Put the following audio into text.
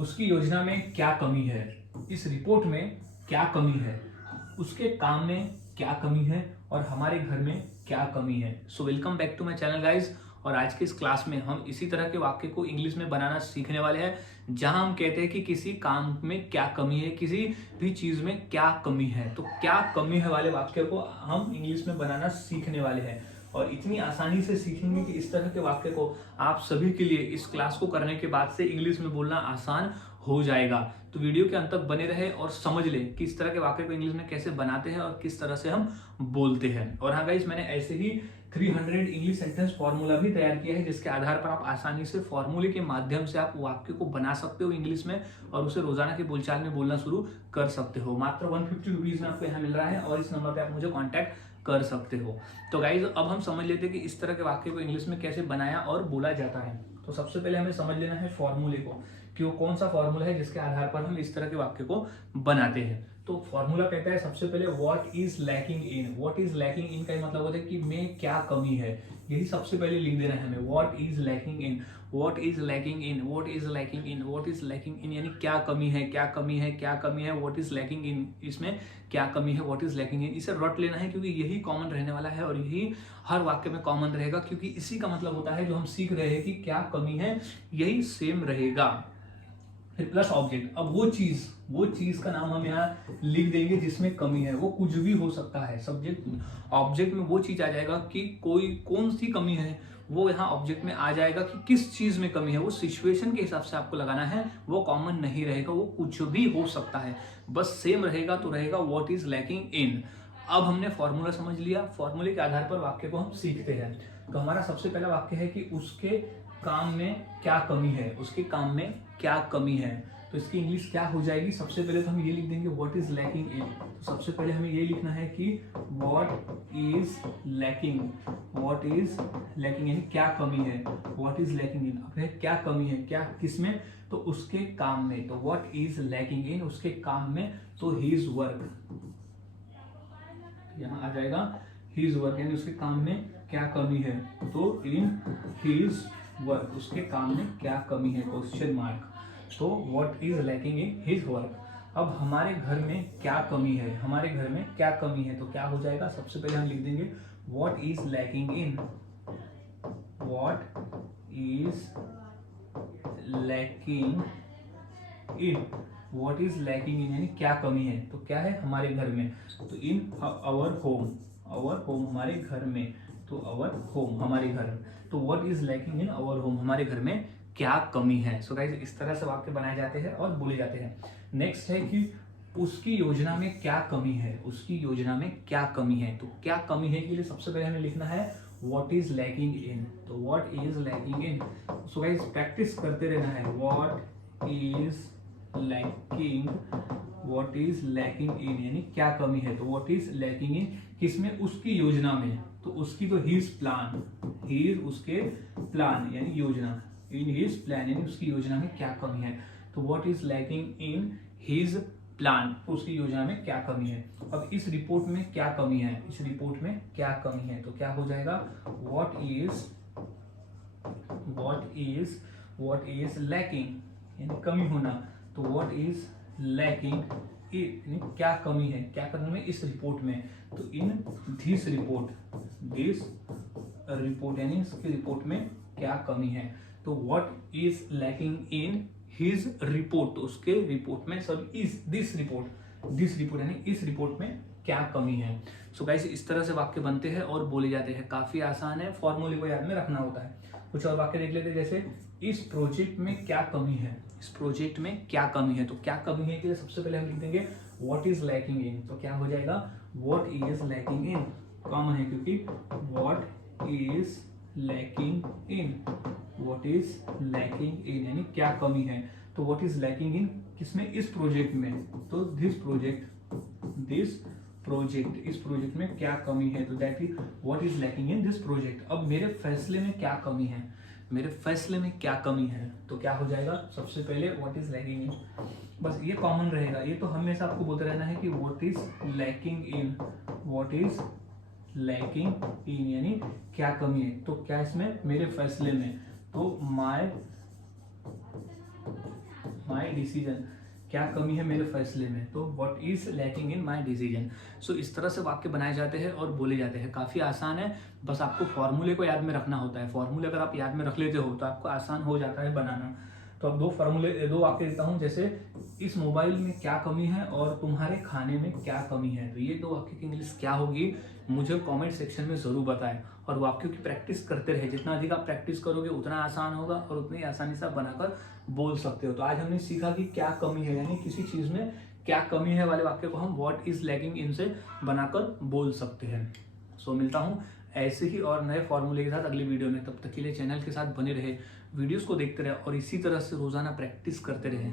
उसकी योजना में क्या कमी है, इस रिपोर्ट में क्या कमी है, उसके काम में क्या कमी है और हमारे घर में क्या कमी है। So welcome back to my channel guys. और आज के इस क्लास में हम इसी तरह के वाक्य को इंग्लिश में बनाना सीखने वाले हैं, जहां हम कहते हैं कि किसी काम में क्या कमी है, किसी भी चीज में क्या कमी है। तो क्या कमी है वाले वाक्य को हम इंग्लिश में बनाना सीखने वाले हैं और इतनी आसानी से सीखेंगे कि इस तरह के वाक्य को आप सभी के लिए इस क्लास को करने के बाद से इंग्लिश में बोलना आसान हो जाएगा। तो वीडियो के अंत तक बने रहे और समझ लें कि इस तरह के वाक्य को इंग्लिश में कैसे बनाते हैं और किस तरह से हम बोलते हैं। और हाँ गाइस, मैंने ऐसे ही 300 इंग्लिश सेंटेंस फॉर्मूला भी तैयार किया है, जिसके आधार पर आप आसानी से फॉर्मूले के माध्यम से आप वाक्य को बना सकते हो इंग्लिश में और उसे रोजाना के बोलचाल में बोलना शुरू कर सकते हो। मात्र 150 रुपीज में आपको यहाँ मिल रहा है और इस नंबर पे आप मुझे कॉन्टैक्ट कर सकते हो। तो गाइज अब हम समझ लेते हैं कि इस तरह के वाक्य को इंग्लिश में कैसे बनाया और बोला जाता है। तो सबसे पहले हमें समझ लेना है फॉर्मूले को, कि वो कौन सा फॉर्मूला है जिसके आधार पर हम इस तरह के वाक्य को बनाते हैं। तो फॉर्मूला कहता है सबसे पहले what is lacking in. What is lacking इन का मतलब होता है कि में क्या कमी है, यही सबसे पहले लिख देना है हमें। What is lacking in, what is lacking in, what is lacking in, what is lacking in, यानी क्या कमी है, क्या कमी है, क्या कमी है, व्हाट इज लैकिंग इन, इसमें क्या कमी है, व्हाट इज लैकिंग इन। इसे रट लेना है क्योंकि यही कॉमन रहने वाला है और यही हर वाक्य में कॉमन रहेगा, क्योंकि इसी का मतलब होता है जो हम सीख रहे हैं कि क्या कमी है, यही सेम रहेगा। फिर प्लस ऑब्जेक्ट। अब वो चीज का नाम हम यहाँ लिख देंगे जिसमें कमी है। वो कुछ भी हो सकता है। सब्जेक्ट ऑब्जेक्ट में वो चीज आ जाएगा कि कोई कौन सी कमी है, वो यहाँ ऑब्जेक्ट में आ जाएगा कि किस चीज में कमी है। वो सिचुएशन के हिसाब से आपको लगाना है, वो कॉमन नहीं रहेगा, वो कुछ भी हो सकता है, बस सेम रहेगा तो रहेगा व्हाट इज लैकिंग इन। अब हमने फॉर्मूला समझ लिया, फॉर्मूले के आधार पर वाक्य को हम सीखते हैं। तो हमारा सबसे पहला वाक्य है कि उसके काम में क्या कमी है, उसके काम में क्या कमी है। तो इसकी इंग्लिश क्या हो जाएगी, सबसे पहले तो हम ये लिख देंगे व्हाट इज लैकिंग इन। तो सबसे पहले हमें ये लिखना है कि what is lacking, what is lacking यानी क्या कमी है, व्हाट इज लैकिंग इन। अब है क्या कमी है, क्या किसमें, तो उसके काम में। तो व्हाट इज लैकिंग इन, उसके काम में, तो हिज वर्क, यहाँ आ जाएगा हिज वर्क, यानी उसके काम में क्या कमी है, तो इन हिज वर्क, उसके काम में क्या कमी है, क्वेश्चन मार्क। तो what is lacking in his work. अब हमारे घर में क्या कमी है, हमारे घर में क्या कमी है, तो क्या हो जाएगा, सबसे पहले हम लिख देंगे what is lacking in, what is lacking in, what is lacking in यानी क्या कमी है, तो क्या है हमारे घर में, तो in our home, our home हमारे घर में, तो आवर होम हमारे घर। तो what is lacking in our home, हमारे घर में क्या कमी है। सो गाइस इस तरह से वाक्य बनाए जाते हैं और बोले जाते हैं। नेक्स्ट है कि उसकी योजना में क्या कमी है, उसकी योजना में क्या कमी है। तो क्या कमी है के लिए सबसे पहले हमें लिखना है व्हाट इज लैकिंग इन। तो what is lacking in, so guys practice करते रहना है। What is lacking, what is lacking in यानी क्या कमी है, तो व्हाट इज लैकिंग इन किसमें, उसकी योजना में। तो उसकी तो हिज प्लान, हिज उसके प्लान यानी योजना, इन हिज प्लान यानी उसकी योजना में क्या कमी है। तो what is lacking in his plan, उसकी योजना में क्या कमी है। अब इस रिपोर्ट में क्या कमी है, इस रिपोर्ट में क्या कमी है, तो क्या हो जाएगा व्हाट इज लैकिंग यानी कमी होना। तो व्हाट इज लैकिंग यानी क्या कमी है, क्या करने में, इस रिपोर्ट में। तो इन दिस रिपोर्ट यानी इसकी रिपोर्ट में क्या कमी है। तो what is lacking in his report, तो उसके रिपोर्ट में, सब इज दिस रिपोर्ट यानी इस रिपोर्ट में क्या कमी है। सो गाइस इस तरह से वाक्य बनते हैं और बोले जाते हैं। काफी आसान है, फॉर्मूले को याद में रखना होता है। कुछ और वाक्य देख लेते हैं, जैसे इस प्रोजेक्ट में क्या कमी है, इस प्रोजेक्ट में क्या कमी है। तो क्या कमी है के लिए सबसे पहले हम लिख देंगे व्हाट इज लैकिंग इन। तो क्या हो जाएगा what is lacking in, common है क्योंकि what is lacking in, what is lacking in यानी क्या कमी है। तो व्हाट इज लैकिंग इन किसमें, इस प्रोजेक्ट में। तो दिस प्रोजेक्ट, इस प्रोजेक्ट में क्या कमी है, तो that is what is lacking in this project. अब मेरे फैसले में क्या कमी है, मेरे फैसले में क्या कमी है, तो क्या हो जाएगा सबसे पहले व्हाट इज लैकिंग इन। बस ये कॉमन रहेगा, ये तो हमेशा आपको बोलते रहना है कि what is lacking in, what is lacking in यानी क्या कमी है। तो क्या इसमें, मेरे फैसले में, तो माई डिसीजन, क्या कमी है मेरे फैसले में, तो what is lacking in my decision. So इस तरह से वाक्य बनाए जाते हैं और बोले जाते हैं। काफ़ी आसान है, बस आपको फॉर्मूले को याद में रखना होता है। फॉर्मूले अगर आप याद में रख लेते हो तो आपको आसान हो जाता है बनाना। तो अब दो वाक्य देता हूँ, जैसे इस मोबाइल में क्या कमी है और तुम्हारे खाने में क्या कमी है। तो ये दो वाक्य की इंग्लिश क्या होगी, मुझे कमेंट सेक्शन में ज़रूर बताएं। और वाक्यों की प्रैक्टिस करते रहे, जितना अधिक आप प्रैक्टिस करोगे उतना आसान होगा और उतनी आसानी से आप बनाकर बोल सकते हो। तो आज हमने सीखा कि क्या कमी है, यानी किसी चीज़ में क्या कमी है वाले वाक्य को हम व्हाट इज लैकिंग इनसे बनाकर बोल सकते हैं। सो मिलता हूँ ऐसे ही और नए फॉर्मूले के साथ अगली वीडियो में। तब तक के लिए चैनल के साथ बने रहे, वीडियोस को देखते रहे और इसी तरह से रोजाना प्रैक्टिस करते रहे।